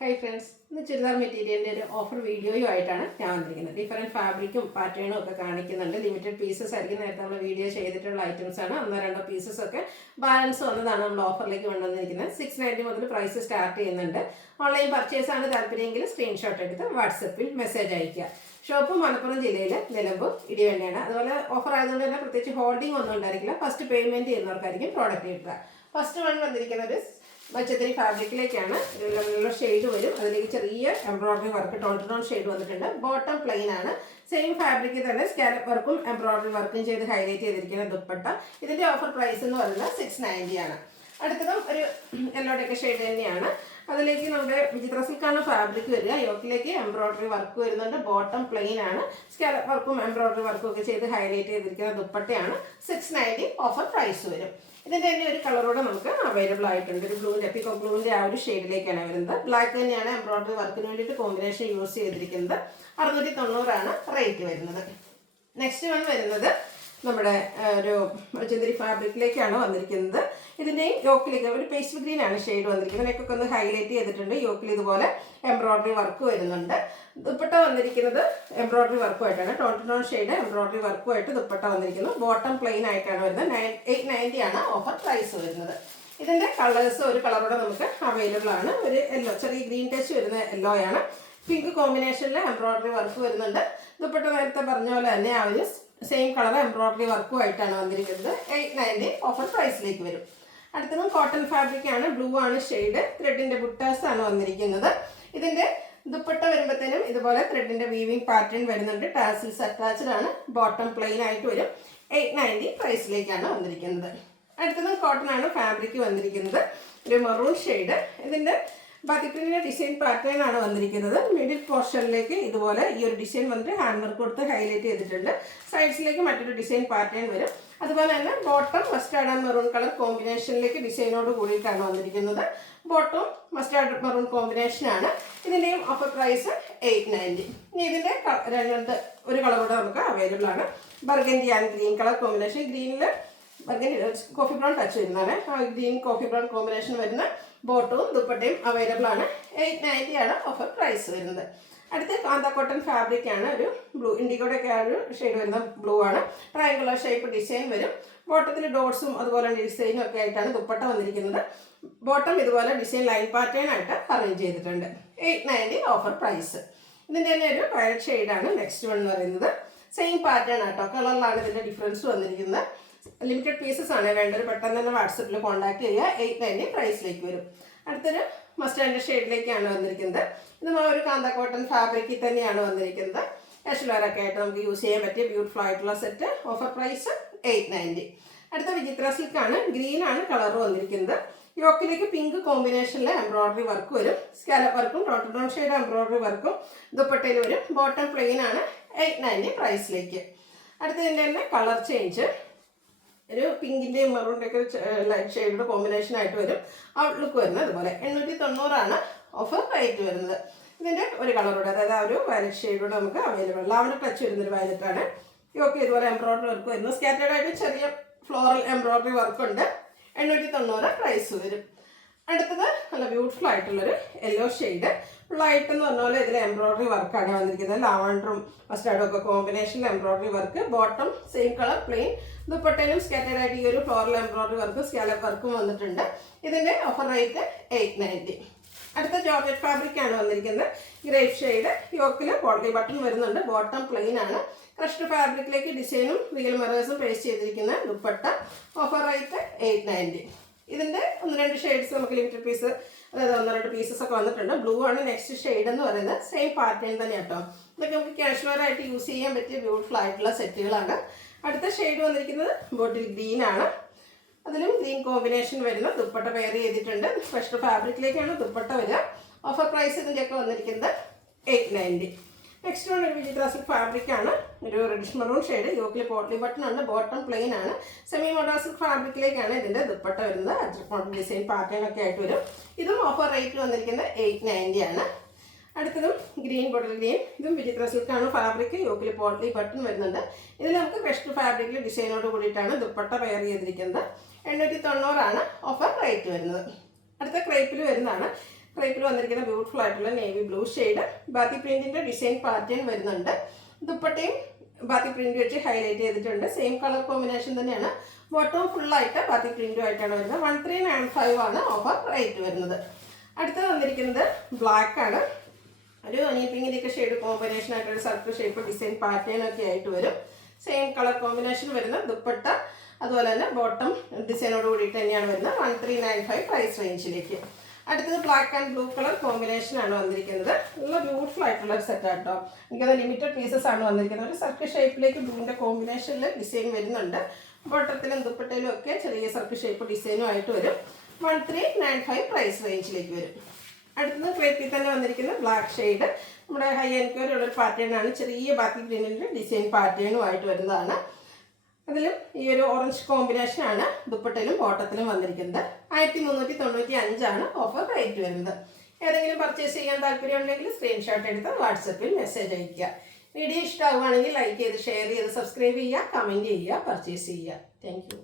Hi friends, ഇന്ന് ചുരിദാർ മെറ്റീരിയലിൻ്റെ ഒരു ഓഫർ വീഡിയോയുമായിട്ടാണ് ഞാൻ വന്നിരിക്കുന്നത്. ഡിഫറൻറ്റ് ഫാബ്രിക്കും പാറ്റേണും ഒക്കെ കാണിക്കുന്നുണ്ട്. ലിമിറ്റഡ് പീസസ് ആയിരിക്കും. നേരത്തെ നമ്മൾ വീഡിയോ ചെയ്തിട്ടുള്ള ഐറ്റംസ് ആണ്. ഒന്നോ രണ്ടോ പീസസ് ഒക്കെ ബാലൻസ് വന്നതാണ് നമ്മൾ ഓഫറിലേക്ക് കൊണ്ടുവന്നിരിക്കുന്നത്. 690 മുതൽ പ്രൈസ് സ്റ്റാർട്ട് ചെയ്യുന്നുണ്ട്. ഓൺലൈൻ പർച്ചേസ് ആണ് താല്പര്യമെങ്കിൽ സ്ക്രീൻഷോട്ട് എടുത്ത് വാട്സപ്പിൽ മെസ്സേജ് അയയ്ക്കുക. ഷോപ്പ് മലപ്പുറം ജില്ലയിൽ നിലമ്പൂർ ഇടിവണ്ടിയാണ്. അതുപോലെ ഓഫർ ആയതുകൊണ്ട് തന്നെ പ്രത്യേകിച്ച് ഹോൾഡിംഗ് ഒന്നും ഉണ്ടായിരിക്കില്ല. ഫസ്റ്റ് പേയ്മെൻറ്റ് ചെയ്യുന്നവർക്കായിരിക്കും പ്രോഡക്റ്റ് കിട്ടുക. ഫസ്റ്റ് വൺ വന്നിരിക്കുന്ന ഒരു മച്ചത്തിരി ഫാബ്രിക്കിലേക്കാണ്. ഒരു ഷെയ്ഡ് വരും. അതിലേക്ക് ചെറിയ എംബ്രോയിഡറി വർക്ക് ടോൺ ഷെയ്ഡ് വന്നിട്ടുണ്ട്. ബോട്ടം പ്ലെയിൻ ആണ്. സെയിം ഫാബ്രിക്കിൽ തന്നെ സ്കാലപ്പ് വർക്കും എംബ്രോയിഡറി വർക്കും ചെയ്ത് ഹൈലൈറ്റ് ചെയ്തിരിക്കുന്ന ദുപ്പട്ട. ഇതിൻ്റെ ഓഫർ പ്രൈസ് എന്ന് പറയുന്നത് 690 ആണ്. അടുത്തതും ഒരു യെല്ലോടെയൊക്കെ ഷെയ്ഡ് തന്നെയാണ്. അതിലേക്ക് നമ്മുടെ വിചിത്ര സിൽക്കാണ് ഫാബ്രിക് വരിക. യോക്കിലേക്ക് എംബ്രോയിഡറി വർക്ക് വരുന്നുണ്ട്. ബോട്ടം പ്ലെയിൻ ആണ്. സ്കാലപ്പ് വർക്കും എംബ്രോയിഡറി വർക്കും ഒക്കെ ചെയ്ത് ഹൈലൈറ്റ് ചെയ്തിരിക്കുന്ന ദുപ്പട്ടയാണ്. 690 ഓഫർ പ്രൈസ് വരും. ഇതിൻ്റെ തന്നെ ഒരു കളറോടെ നമുക്ക് അവൈലബിൾ ആയിട്ടുണ്ട്. ഒരു ബ്ലൂവിൻ്റെ പിക്കോ ബ്ലൂവിൻ്റെ ആ ഒരു ഷെയ്ഡിലേക്കാണ് വരുന്നത്. ബ്ലാക്ക് തന്നെയാണ് എംബ്രോയിഡറി വർക്കിന് വേണ്ടിയിട്ട് കോമ്പിനേഷൻ യൂസ് ചെയ്തിരിക്കുന്നത്. 690 ആണ് റേറ്റ് വരുന്നത്. നെക്സ്റ്റ് വൺ വരുന്നത് നമ്മുടെ ഒരു മച്ചന്തിരി ഫാബ്രിക്കിലേക്കാണ് വന്നിരിക്കുന്നത്. ഇതിൻ്റെയും യോക്കിലേക്ക് ഒരു പേസ്റ്റൽ ഗ്രീൻ ആണ് ഷെയ്ഡ് വന്നിരിക്കുന്നത്. നെക്കൊക്കെ ഒന്ന് ഹൈലൈറ്റ് ചെയ്തിട്ടുണ്ട്. യോക്കിൽ ഇതുപോലെ എംബ്രോയിഡറി വർക്ക് വരുന്നുണ്ട്. ദുപ്പട്ട വന്നിരിക്കുന്നത് എംബ്രോയിഡറി വർക്കുമായിട്ടാണ്. ടോൺ ഷെയ്ഡ് എംബ്രോയിഡറി വർക്കുമായിട്ട് ദുപ്പട്ട വന്നിരിക്കുന്നു. ബോട്ടം പ്ലെയിൻ ആയിട്ടാണ് വരുന്നത്. 890 ആണ് ഓഫർ പ്രൈസ് വരുന്നത്. ഇതിൻ്റെ കളേഴ്സ് ഒരു കളറോടെ നമുക്ക് അവൈലബിൾ ആണ്. ഒരു യെല്ലോ, ചെറിയ ഗ്രീൻ ടച്ച് വരുന്ന യെല്ലോ ആണ്. പിങ്ക് കോമ്പിനേഷനിൽ എംബ്രോയിഡറി വർക്ക് വരുന്നുണ്ട്. ദുപ്പട്ട നേരത്തെ പറഞ്ഞ പോലെ തന്നെ ആ ഒരു സെയിം കളർ എംബ്രോയിഡറി വർക്കുമായിട്ടാണ് വന്നിരിക്കുന്നത്. 890 ഓഫർ പ്രൈസിലേക്ക് വരും. അടുത്തതും കോട്ടൺ ഫാബ്രിക് ആണ്. ബ്ലൂ ആണ് ഷെയ്ഡ്. ത്രെഡിൻ്റെ ബുട്ടാസ് ആണ് വന്നിരിക്കുന്നത്. ഇതിൻ്റെ ദുപ്പട്ട വരുമ്പോഴത്തേനും ഇതുപോലെ ത്രെഡിൻ്റെ വീവിംഗ് പാറ്റേൺ വരുന്നുണ്ട്. ടാസിൽസ് അറ്റാച്ച്ഡ് ആണ്. ബോട്ടം പ്ലെയിൻ ആയിട്ട് വരും. 890 പ്രൈസിലേക്കാണ് വന്നിരിക്കുന്നത്. അടുത്തതും കോട്ടൺ ആണ് ഫാബ്രിക് വന്നിരിക്കുന്നത്. ഒരു മെറൂൺ ഷെയ്ഡ്. ഇതിൻ്റെ ബാത്തിക്കിൻ്റെ ഡിസൈൻ പാറ്റേൺ ആണ് വന്നിരിക്കുന്നത്. മിഡിൽ പോർഷനിലേക്ക് ഇതുപോലെ ഈ ഒരു ഡിസൈൻ വന്നിട്ട് ഹാൻഡ് വർക്ക് കൊടുത്ത് ഹൈലൈറ്റ് ചെയ്തിട്ടുണ്ട്. സൈഡ്സിലേക്ക് മറ്റൊരു ഡിസൈൻ പാറ്റേൺ വരും. അതുപോലെ തന്നെ bottom mustard and maroon colour കോമ്പിനേഷനിലേക്ക് ഡിസൈനോട് കൂടിയിട്ടാണ് വന്നിരിക്കുന്നത്. ബോട്ടം മസ്റ്റാർഡ് മെറൂൺ കോമ്പിനേഷനാണ്. ഇതിൻ്റെയും ഓഫർ പ്രൈസ് 890. ഇനി ഇതിൻ്റെ ഒരു കളറോടെ നമുക്ക് അവൈലബിൾ ആണ്. Burgundy and green colour combination. ഗ്രീനിൽ കോഫി ബ്രൗൺ ടച്ച് വരുന്നതാണ്. ആ ഗ്രീൻ കോഫി ബ്രൗൺ കോമ്പിനേഷൻ വരുന്ന ബോട്ടവും ദുപ്പട്ടയും അവൈലബിൾ ആണ്. 890 ആണ് ഓഫർ പ്രൈസ് വരുന്നത്. അടുത്ത കാന്ത കോട്ടൺ ഫാബ്രിക് ആണ്. ഒരു ബ്ലൂ ഇൻഡിഗോയുടെ ആ ഒരു ഷെയ്ഡ് വരുന്ന ബ്ലൂ ആണ്. ട്രയാങ്കുലർ ഷേപ്പ് ഡിസൈൻ വരും. ബോട്ടത്തിൽ ഡോട്ട്സും അതുപോലെ ഡിസൈനും ഒക്കെ ആയിട്ടാണ് ദുപ്പട്ട വന്നിരിക്കുന്നത്. ബോട്ടം ഇതുപോലെ ഡിസൈൻ ലൈൻ പാറ്റേൺ ആയിട്ട് അറേഞ്ച് ചെയ്തിട്ടുണ്ട്. 890 ഓഫർ പ്രൈസ്. ഇതിൻ്റെ തന്നെ ഒരു വയലറ്റ് ഷെയ്ഡാണ് നെക്സ്റ്റ് വൺ എന്ന് പറയുന്നത്. സെയിം പാറ്റേൺ ആട്ടോ. കളറിലാണ് ഇതിൻ്റെ ഡിഫറൻസ് വന്നിരിക്കുന്നത്. ലിമിറ്റഡ് പീസസ് ആണ് വേണ്ടത്. പെട്ടെന്ന് തന്നെ വാട്സപ്പിൽ കോൺടാക്ട് ചെയ്യുക. 890 പ്രൈസിലേക്ക് വരും. അടുത്തൊരു മസ്റ്റാൻഡ് ഷെയ്ഡിലേക്കാണ് വന്നിരിക്കുന്നത്. ഇത് ഒരു കാന്ത കോട്ടൺ ഫാബ്രിക്കിൽ തന്നെയാണ് വന്നിരിക്കുന്നത്. കാഷ്വലൊക്കെ ആയിട്ട് നമുക്ക് യൂസ് ചെയ്യാൻ പറ്റിയ ബ്യൂട്ടിഫുൾ ആയിട്ടുള്ള സെറ്റ്. Offer price 890. അടുത്ത വിചിത്ര സിൽക്കാണ്. ഗ്രീൻ ആണ് കളർ വന്നിരിക്കുന്നത്. യോക്കിലേക്ക് പിങ്ക് കോമ്പിനേഷനിൽ എംബ്രോയിഡറി വർക്ക് വരും. സ്കാലപ്പ് വർക്കും ടോൺ ഷെയ്ഡ് എംബ്രോയിഡറി വർക്കും ദുപ്പട്ടയിൽ വരും. ബോട്ടം പ്ലെയിൻ ആണ്. 890 പ്രൈസിലേക്ക്. അടുത്തതിൻ്റെ തന്നെ കളർ ചേഞ്ച്. ഒരു പിങ്കിൻ്റെയും മെറൂണിൻ്റെയൊക്കെ ലൈറ്റ് ഷെയ്ഡുടെ കോമ്പിനേഷൻ ആയിട്ട് വരും. ഔട്ട്ലുക്ക് വരുന്നത് അതുപോലെ 890 ആണ് ഓഫർ റേറ്റ് വരുന്നത്. ഇതിൻ്റെ ഒരു കളറോടെ, അതായത് ആ ഒരു വയലറ്റ് ഷെയ്ഡോടെ നമുക്ക് അവൈലബിൾ. ലാവൻഡർ ടച്ച് വരുന്നൊരു വയലറ്റാണ്. ഓക്കെ, ഇതുപോലെ എംബ്രോയിഡറി വർക്ക് വരുന്നു. സ്കാറ്റേഡ് ആയിട്ട് ചെറിയ ഫ്ലോറൽ എംബ്രോയിഡറി വർക്കുണ്ട്. 890 പ്രൈസ് വരും. അടുത്തത് നല്ല ബ്യൂട്ടിഫുൾ ആയിട്ടുള്ളൊരു യെല്ലോ ഷെയ്ഡ്. ഫുള്ളായിട്ട് എന്ന് പറഞ്ഞ പോലെ ഇതിൽ എംബ്രോയിഡറി വർക്കാണ് വന്നിരിക്കുന്നത്. ലാവൻഡറും മസ്റ്റാർഡും ഒക്കെ കോമ്പിനേഷനിൽ embroidery work. Bottom same colour plain. ദുപ്പട്ടയിലും സ്കാറ്റേഡ് ആയിട്ട് ഈ ഒരു ഫ്ലോറൽ എംബ്രോയിഡറി വർക്കും സ്കാലപ്പ് വർക്കും വന്നിട്ടുണ്ട്. ഇതിൻ്റെ ഓഫർ റേറ്റ് 890. അടുത്ത ജോർജറ്റ് ഫാബ്രിക് ആണ് വന്നിരിക്കുന്നത്. Grape shade. യോക്കിൽ പോളി ബട്ടൺ വരുന്നുണ്ട്. ബോട്ടം പ്ലെയിൻ ആണ്. ക്രഷ്ഡ് ഫാബ്രിക്കിലേക്ക് ഡിസൈനും റിയൽ മിറേഴ്സും പേസ്റ്റ് ചെയ്തിരിക്കുന്ന ദുപ്പട്ട. Offer rate 890. ഇതിൻ്റെ 1-2 ഷെയ്ഡ്സ് നമുക്ക് ലിമിറ്റഡ് പീസ്, അതായത് 1-2 പീസസ് ഒക്കെ വന്നിട്ടുണ്ട്. ബ്ലൂ ആണ് നെക്സ്റ്റ് ഷെയ്ഡ് എന്ന് പറയുന്നത്. സെയിം പാറ്റേൺ തന്നെ കേട്ടോ. ഇതൊക്കെ നമുക്ക് കാഷ്വൽ ആയിട്ട് യൂസ് ചെയ്യാൻ പറ്റിയ ബ്യൂട്ടിഫുൾ ആയിട്ടുള്ള സെറ്റുകളാണ്. അടുത്ത ഷെയ്ഡ് വന്നിരിക്കുന്നത് ബോട്ടിൽ ഗ്രീൻ ആണ്. അതിലും ഗ്രീൻ കോമ്പിനേഷൻ വരുന്ന ദുപ്പട്ട പെയർ ചെയ്തിട്ടുണ്ട്. ഫ്രഷ് ഫാബ്രിക്കിലേക്കാണ് ദുപ്പട്ട വരിക. ഓഫർ പ്രൈസ് ഇതിൻ്റെയൊക്കെ വന്നിരിക്കുന്നത് 890. നെക്സ്റ്റ് വൺ ഒരു വിചിത്ര സിൽക്ക് ഫാബ്രിക് ആണ്. ഒരു റെഡിഷ് മെറൂൺ ഷെയ്ഡ്. യോക്കിൽ പോട്ട്ലി ബട്ടൺ ഉണ്ട്. ബോട്ടം പ്ലെയിൻ ആണ്. സെമി മോഡൽ സിൽക്ക് ഫാബ്രിക്കിലേക്കാണ് ഇതിൻ്റെ ദുപ്പട്ട വരുന്നത്. അജ്രക് മോഡൽ ഡിസൈൻ പാറ്റേൺ ഒക്കെ ആയിട്ട് വരും. ഇതും ഓഫർ റേറ്റ് വന്നിരിക്കുന്നത് 890 ആണ്. അടുത്തതും ഗ്രീൻ ബോട്ടിൽ ഗ്രീൻ. ഇതും വിചിത്ര സിൽക്കാണ് ഫാബ്രിക്. യോക്കിൽ പോട്ട്ലി ബട്ടൺ വരുന്നുണ്ട്. ഇതിൽ നമുക്ക് വെസ്റ്റ് ഫാബ്രിക്കിൽ ഡിസൈനോട് കൂടിയിട്ടാണ് ദുപ്പട്ട പെയർ ചെയ്തിരിക്കുന്നത്. 890 ആണ് ഓഫർ റേറ്റ് വരുന്നത്. അടുത്ത ക്രേപ്പിൽ വരുന്നതാണ്. ക്രേപ്പിൽ വന്നിരിക്കുന്ന ബ്യൂട്ടിഫുൾ ആയിട്ടുള്ള നേവി ബ്ലൂ ഷെയ്ഡ് ബാത്തി പ്രിൻറ്റിൻ്റെ ഡിസൈൻ പാറ്റേൺ വരുന്നുണ്ട്. ദുപ്പട്ടയും ബാത്തി പ്രിൻറ്റ് വെച്ച് ഹൈലൈറ്റ് ചെയ്തിട്ടുണ്ട്. സെയിം കളർ കോമ്പിനേഷൻ തന്നെയാണ്. ബോട്ടവും ഫുള്ളായിട്ട് ബാത്തി പ്രിൻറ്റുമായിട്ടാണ് വരുന്നത്. 1395 ആണ് ഓഫർ റേറ്റ് വരുന്നത്. അടുത്തത് വന്നിരിക്കുന്നത് ബ്ലാക്ക് ആണ്. ഒരു ഒനിയൻ പിങ്കിൻ്റെയൊക്കെ ഷെയ്ഡ് കോമ്പിനേഷൻ ആയിട്ടൊരു സർക്കിൾ ഷേപ്പ് ഡിസൈൻ പാറ്റേൺ ഒക്കെ ആയിട്ട് വരും. സെയിം കളർ കോമ്പിനേഷൻ വരുന്ന ദുപ്പട്ട അതുപോലെ തന്നെ ബോട്ടം ഡിസൈനോട് കൂടിയിട്ട് തന്നെയാണ് വരുന്നത്. 1395 പ്രൈസ് റേഞ്ചിലേക്ക്. അടുത്തത് black and blue colour combination ആണ് വന്നിരിക്കുന്നത്. നല്ല ബ്യൂട്ടിഫുൾ ആയിട്ടുള്ള ഒരു സെറ്റ് ആട്ടോ. എനിക്കത് ലിമിറ്റഡ് പീസസ് ആണ് വന്നിരിക്കുന്നത്. ഒരു സർക്കിൾ ഷേപ്പിലേക്ക് ബ്ലൂവിൻ്റെ കോമ്പിനേഷനിൽ ഡിസൈൻ വരുന്നുണ്ട്. ബോട്ടത്തിലും ദുപ്പട്ടയിലും ഒക്കെ ചെറിയ സർക്കിൾ ഷേപ്പ് ഡിസൈനും ആയിട്ട് വരും. 1395 പ്രൈസ് റേഞ്ചിലേക്ക് വരും. അടുത്തത് ക്രേപ്പിൽ തന്നെ വന്നിരിക്കുന്ന ബ്ലാക്ക് ഷെയ്ഡ് നമ്മുടെ ഹൈ എൻക്വയറിയുള്ളൊരു പാറ്റേൺ ആണ്. ചെറിയ ബാത്തി പ്രിന്റിൻ്റെ ഡിസൈൻ പാറ്റേണും ആയിട്ട് വരുന്നതാണ്. അതിലും ഈ ഒരു ഓറഞ്ച് കോമ്പിനേഷൻ ആണ് ദുപ്പട്ടയിലും ബോട്ടത്തിലും വന്നിരിക്കുന്നത്. 1395 ആണ് ഓഫർ റേറ്റ് വരുന്നത്. ഏതെങ്കിലും പർച്ചേസ് ചെയ്യാൻ താല്പര്യമുണ്ടെങ്കിൽ സ്ക്രീൻഷോട്ട് എടുത്ത് വാട്സപ്പിൽ മെസ്സേജ് അയയ്ക്കുക. വീഡിയോ ഇഷ്ടമാവുകയാണെങ്കിൽ ലൈക്ക് ചെയ്ത് ഷെയർ ചെയ്ത് സബ്സ്ക്രൈബ് ചെയ്യുക, കമൻറ്റ് ചെയ്യുക, പർച്ചേസ് ചെയ്യുക. Thank you.